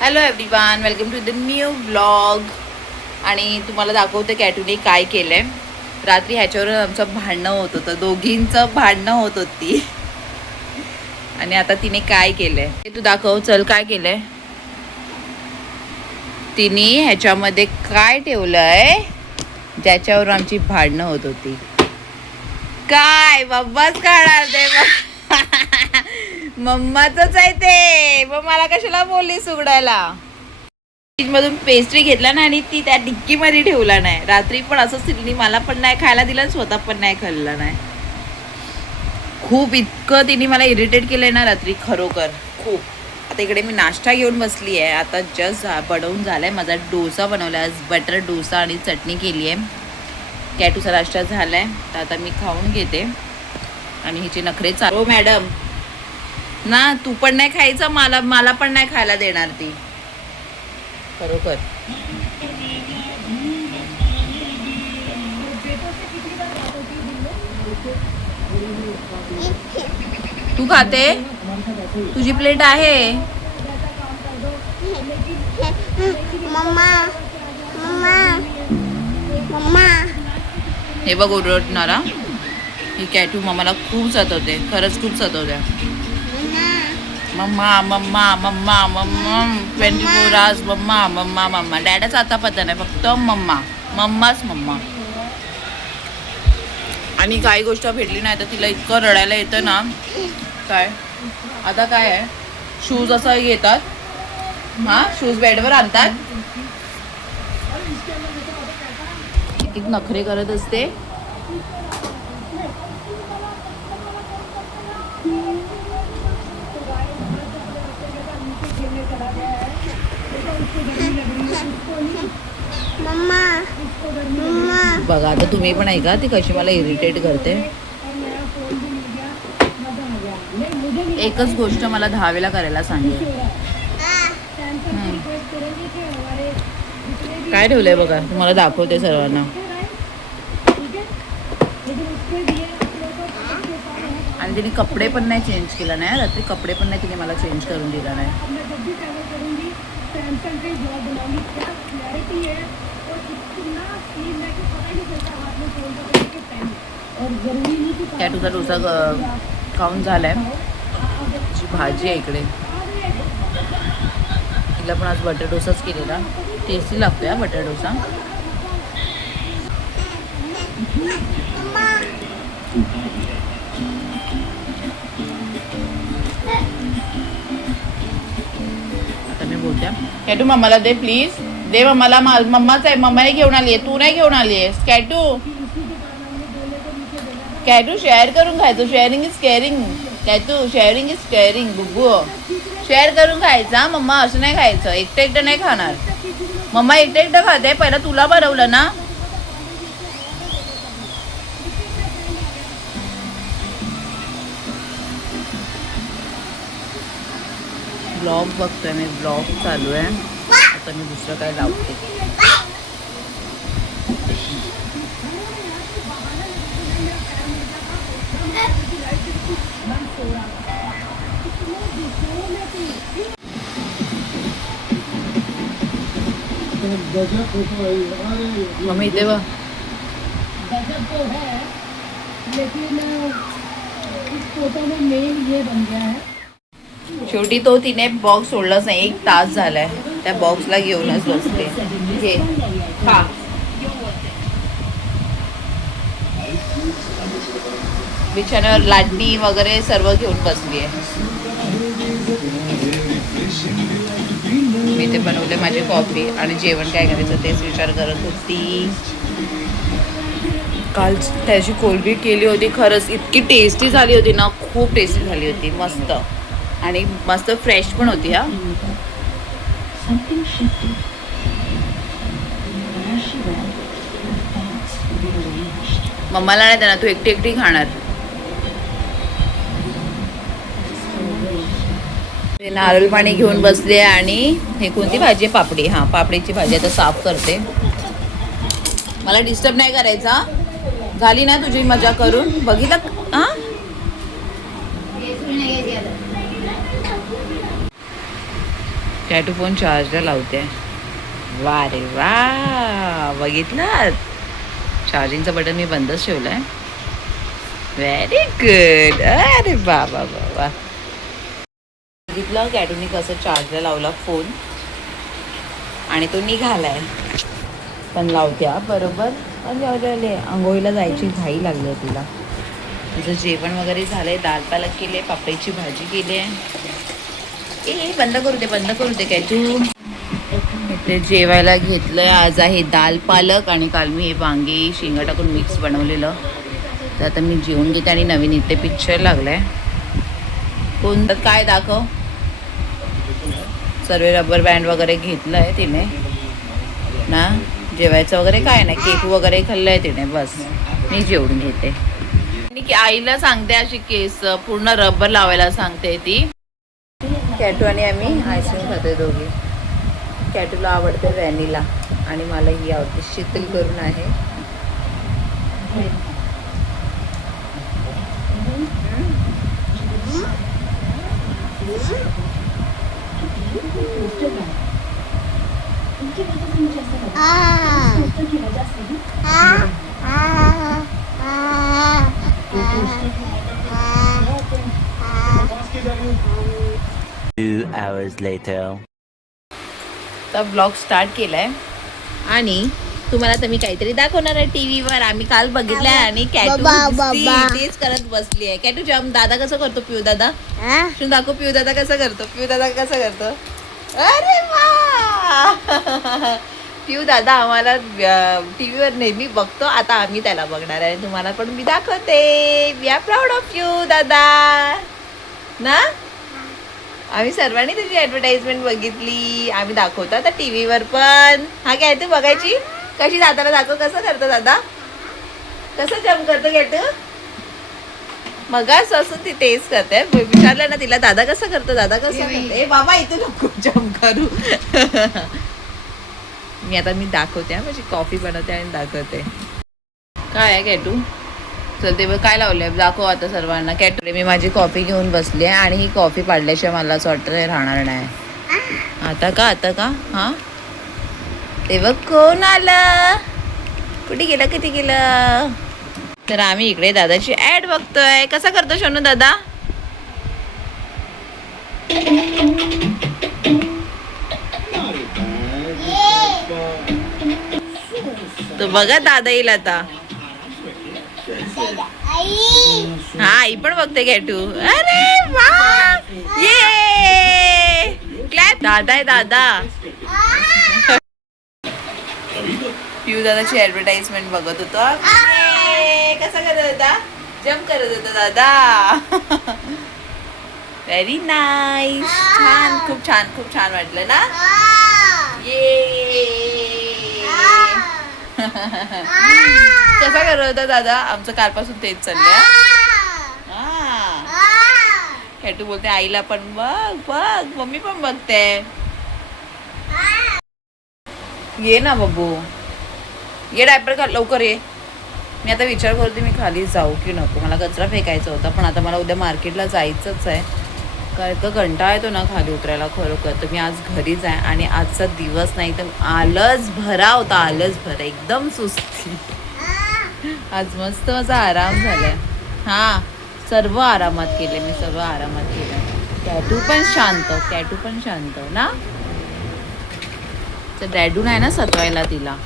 Hello everyone, welcome to the new vlog. आणि तुम्हाला दाखवते कॅटूने काय केलंय. रात्री ह्याच्यावर आमचं भांडणं होत होतं, दोघींचं भांडणं होत होती. आणि आता तिने काय केलंय ते तू दाखव. चल, काय केलंय तिने? ह्याच्यामध्ये काय ठेवलंय ज्याच्यावर आमची भांडणं होत होती? काय बब्बाच काढणार ते? मम्माचंच आहे ते. मग मला कशाला बोलली सुगडायला? मधून पेस्ट्री घेतला ना आणि ती त्या डिक्की मध्ये ठेवला नाही. रात्री पण असंच तिने मला पण नाही खायला दिलं, स्वतः पण नाही खाल्लं नाही. खूप इतकं तिने मला इरिटेट केलंय ना रात्री, खरोखर खूप. आता इकडे मी नाश्ता घेऊन बसली आहे. आता जस्ट बनवून झालाय माझा डोसा. बनवला आज बटर डोसा आणि चटणी केली आहे. कॅटूचा नाश्ता झालाय, तर आता मी खाऊन घेते. आणि हिचे नखरे चालू. हो मॅडम ना, तू पण नाही खायचं, मला पण नाही खायला देणार ती, खरोखर. तू खाते? तुझी प्लेट आहे. Mamma mamma mamma. हे बघ ओरडणारा. ही कॅटू मम्माला खूप सतवते, खरंच खूप सतवते. Mumma mamma mamma mumma 24 hours mumma mamma mumma. डॅडाचा आता पत्ता नाही, फक्त मम्मा, मम्माच मम्मा. आणि काही गोष्ट भेटली नाही तर तिला इतकं रडायला येतं ना. काय आता काय आहे, शूज असं येतात, हा शूज बेडवर आणतात, एक नखरे करत असते. Mamma mamma. बघा आता तुम्ही पण ऐका ती कशी मला इरिटेट करते. एकच गोष्ट मला 10 वेळा करायला सांगेल. काय ठेवलंय बघा, तुम्हाला दाखवते सर्वांना. आणि तिने कपडे पण नाही चेंज केला नाही रात्री. कपडे पण नाही तिने मला चेंज करून दिला नाही. कॅटूचा डोसा खाऊन झालाय. भाजी आहे इकडे. तिला पण आज बटर डोसाच केलेला. टेस्टी लागतोय हा बटर डोसा. आता मी बोलते, कॅटू मम्माला दे प्लीज, दे मम्माला. मम्माच आहे, मम्माने घेऊन आली आहे, तू नाही घेऊन आली आहेस. कॅटू कॅटू शेअर करून खायचं. Sharing is caring. Kattu sharing is caring. Bubbu share करून खायचा. मम्मा असं नाही खायचं, एकटं एकटं नाही खाणार. मम्मा एकटं एकटं खाते. पहिला तुला बनवलं ना. ब्लॉग बघतोय मी, ब्लॉग चालू आहे. आता मी दुसरं काय लावते. मम्मी इथे बघ. गजब तो है, लेकिन इस फोटो में मेन ये बन गया है. शेवटी तो तिने बॉक्स सोडलाच नाही. 1 तास झालाय त्या बॉक्सला घेऊनच बसते. घे खा. बिछाण्यावर लाटणी वगैरे सर्व घेऊन बसली आहे. मी ते बनवले माझी कॉफी आणि जेवण काय करायचं तेच विचार करत होती. काल त्याची कोलबी केली होती, खरंच इतकी टेस्टी झाली होती ना, खूप टेस्टी झाली होती. मस्त आणि मस्त फ्रेश पण होती. हा मम्माला नाही देणार, तू एकटी एकटी खाणार. नारळ पाणी घेऊन बसले. आणि हे कोणती भाजी आहे? पापडी. हा पापडीची भाजी आता साफ करते. मला डिस्टर्ब नाही करायचा. झाली ना तुझी मजा करून? बघितलं हा. कॅटू फोन चार्जला लावते. वा रे वा, बघितलं चार्जिंगचं बटन मी बंदच ठेवलंय. Very good. अरे बाबा बाबा, बघितलं कॅटूनी कसं चार्जला लावला फोन आणि तो निघालाय. पण लावत्या बरोबर. अरे आंघोळीला जायची घाई लागली आहे तिला. तुझं जेवण वगैरे झालंय, दाल पालक केले, पापडीची भाजी केली आहे. ए बंद करू दे काय तू. इथे जेवायला घेतलंय. आज आहे दाल पालक आणि काल मी हे वांगी शेंगा टाकून मिक्स बनवलेलं. तर आता मी जेवून घेते आणि नवीन इथे पिक्चर लागलाय. कोणतं काय दाखव. सर्व रबर बँड वगैरे घेतलंय तिने ना. जेवायचं वगैरे काय नाही, केक वगैरे खाल्लंय तिने. बस मी जेवून घेते. की आईला सांगते अशी केस पूर्ण रबर लावायला सांगते ती. कॅटू आणि आम्ही आईस्क्रीम खाते दोघी. कॅटूला आवडते व्हॅनिला आणि मला ही आवडते शीतल करून आहे. Two hours later. तर ब्लॉग स्टार्ट केलाय आणि तुम्हाला तर मी काहीतरी दाखवणार आहे टीव्हीवर. आम्ही काल बघितलंय आणि कॅटू तेच करत बसली आहे. कॅटू जम दादा कसं करतो, पिऊ दादा दाखव. पिऊ दादा कसं करतो. अरे वा पिऊ दादा आम्हाला टीव्हीवर नेहमी बघतो. आता आम्ही त्याला बघणार आहे. तुम्हाला पण मी दाखवते. We are proud of you दादा ना. आम्ही सर्वांनी तुझी ॲडव्हर्टाइजमेंट बघितली. आम्ही दाखवतो आता टीव्हीवर पण. हा काय तू बघायची कशी. दादाला दाखव कसं करतो दादा. कसं जम्प करतो कॅटू. मग असं ती टेस्ट करते. विचारलं ना तिला दादा कसं करतो. ए बाबा इथे नको जम्प करू. मी दाखवते. माझी कॉफी बनवते आणि दाखवते. काय आहे कॅटू. चल ते काय लावलंय दाखव आता सर्वांना. कॅटू मी माझी कॉफी घेऊन बसली आहे आणि ही कॉफी पाडल्याशिवाय मला असं वाटतं राहणार नाही. आता का हा ते बघ कोण आलं. कुठे गेलं किती गेलं. तर आम्ही इकडे दादाची ऍड बघतोय. कसा करतो शोनू दादा. तो बघा दादा येईल आता. हा आई पण बघते कॅटू. अरे वा ये क्लॅप. दादा आहे दादा. पिऊ दादाची ऍडव्हर्टाइजमेंट बघत होतो. कसा करत होता. जम्प करत होता दादा. Very nice. छान खूप छान वाटलं ना. ये कसा करत होता दादा. आमचं कालपासून तेच चाललंय. कॅटू बोलते आईला पण बघ मम्मी पण बघते. ये ना बब्बू ये. डायपर घाल लवकर ये. मी आता विचार करते मी खाली जाऊ की नको. मला कचरा फेकायचा होता पण आता मला उद्या मार्केटला जायचंच आहे. काय का कंटाळा येतो ना खाली उतरायला खरोखर. तर मी आज घरीच आहे आणि आजचा दिवस नाही तर आलस भरा होता. एकदम सुस्ती. आज मस्त माझा आराम झालाय. हा सर्व आरामात केले मी. कॅटू पण शांत ना. तर डॅडू नाही ना सतवायला तिला.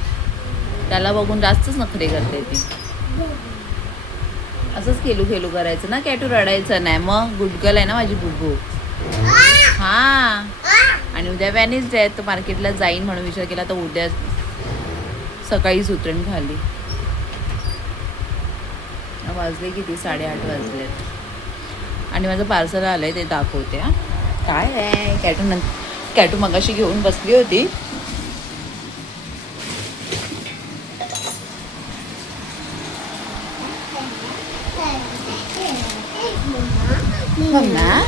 त्याला बघून जास्तच नखरे करते ती. असंच खेळू करायचं ना. कॅटू रडायचं नाही. मग गुडगल आहे ना माझी बुब्बू. हा आणि उद्या वेडनेसडे आहे तर मार्केटला जाईन म्हणून विचार केला. तर उद्या सकाळीच उतरण खाली. वाजले किती 8:30 वाजलेत आणि माझं पार्सल आलंय ते दाखवते. हा काय आहे. कॅटू मगाशी घेऊन बसली होती. मम्मा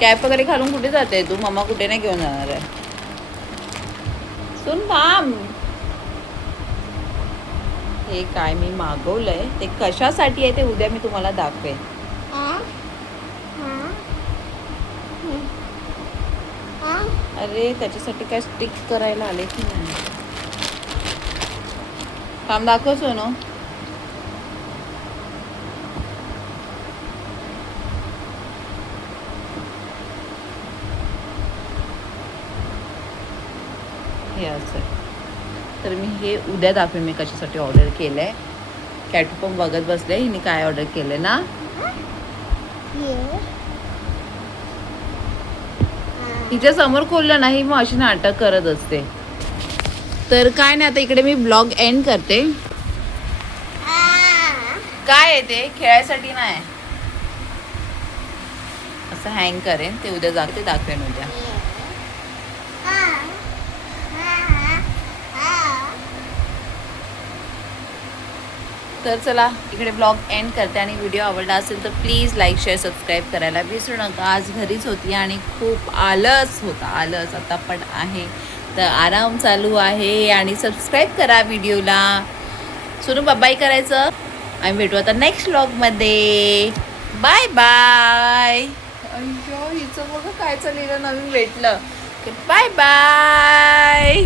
कॅप वगैरे घालून कुठे जाते तू. मम्मा कुठे नाही घेऊन जाणार आहे. सुन थांब. हे काय मी मागवलंय ते कशासाठी आहे ते उद्या मी तुम्हाला दाखवेन. अरे त्याच्यासाठी काय स्टिक करायला आले की नाही. काम दाखव सोनू. हे असं तर मी हे उद्या दाखवेन मी कशासाठी ऑर्डर केलंय. कॅटू पण बघत बसले हिने काय ऑर्डर केलंय ना. हिच्या समोर खोललं नाही मग अशी नाटक करत असते. तर काय नाही आता इकडे मी ब्लॉग एंड करते. काय आहे ते खेळायसाठी नाही असं हँग करेन ते उद्या जाते दाखवेन उद्या. तर चला इकडे ब्लॉग एंड करते आणि व्हिडिओ आवडला असेल तर प्लीज लाईक शेअर सबस्क्राईब करायला विसरू नका. आज घरीच होती आणि खूप आलस होता. आलस आता पण आहे तर आराम चालू आहे. आणि सबस्क्राईब करा व्हिडिओला. सोनू बाय करायचं. आम्ही भेटू आता नेक्स्ट व्लॉगमध्ये. Bye bye. अय्यो हिचं बघा काय चाललेलं नवीन भेटलं. Bye bye.